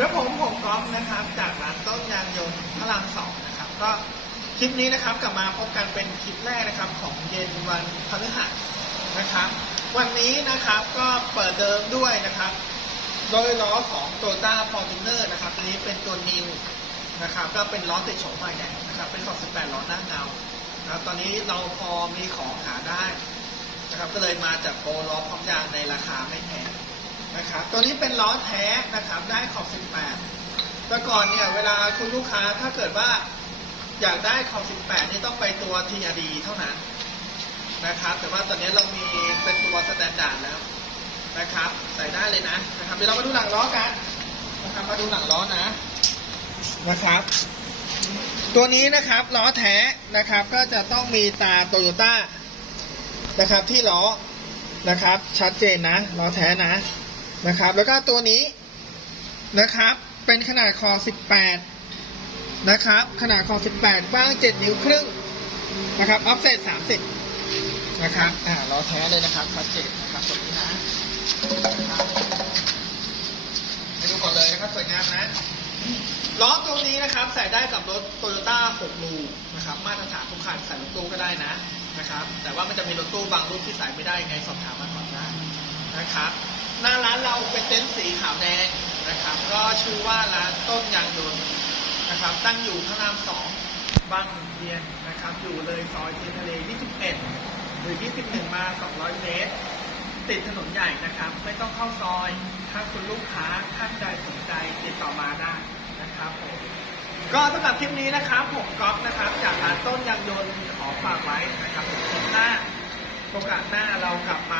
แล้วผมผมก๊อฟนะครับ จากร้านต้นยางยนต์พระรามสองนะครับ ก็คลิปนี้นะครับกลับมาพบกันเป็นคลิปแรกนะครับของเย็นวันพฤหัสนะครับ วันนี้นะครับก็เปิดเดิมด้วยนะครับโดยล้อของ t o y o t a Fortuner นะครับตัวนี้เป็นตัวนิวนะครับก็เป็นล้อติดโฉมใหม่เนี่ยนะครับ เป็นของ18ล้อหน้าเงานะครับตอนนี้เราพอมีของหาได้นะครับ ก็เลยมาจากโปรล้อพร้อมยางในราคาไม่แพง นะครับตัวนี้เป็นล้อแท้นะครับได้ขอบ 18 แต่ก่อนเนี่ยเวลาคุณลูกค้าถ้าเกิดว่าอยากได้ขอบ 18 นี่ต้องไปตัว TRD เท่านั้นนะครับ แต่ว่าตอนนี้เรามีเป็นตัวสแตนดาร์ดแล้วนะครับ ใส่ได้เลยนะนะครับเดี๋ยวเรามาดูหลังล้อกันนะครับมาดูหลังล้อนะนะครับ ตัวนี้นะครับล้อแท้นะครับก็จะต้องมีตาโตโยต้านะครับที่ล้อนะครับชัดเจนนะล้อแท้นะ นะครับ แล้วก็ตัวนี้นะครับ เป็นขนาดคอ 18 นะครับ ขนาดคอ 18 กว้าง 7 นิ้วครึ่งนะครับออฟเซต30 นะครับ อ่าล้อแท้เลยนะครับชัดเจนนะครับตัวนี้นะไปดูก่อนเลยนะครับสวยงามนะล้อตัวนี้นะครับ ใส่ได้กับรถโตโยต้า6ลูนะครับ มาตรฐานทุกคันใส่รถตู้ก็ได้นะนะครับ แต่ว่ามันจะมีรถตู้บางรุ่นที่ใส่ไม่ได้ไงสอบถามมาก่อนได้นะครับน้าร้า เราเป็นเต็นท์สีขาวแดงนะครับ ก็ชื่อว่าร้านต้นยางยนต์นะครับ ตั้งอยู่พระรามสองบางขุนเทียนนะครับ อยู่เลยซอยเทียนทะเล21 หรือ 21 มา 200 เมตร ติดถนนใหญ่นะครับ ไม่ต้องเข้าซอย ถ้าคุณลูกค้าท่านใดสนใจติดต่อมาได้นะครับผมก็สำหรับคลิปนี้นะครับ ผมก๊อฟนะครับ จากร้านต้นยางยนต์ขอฝากไว้นะครับผมหน้าโอกาสหน้าเรากลับมา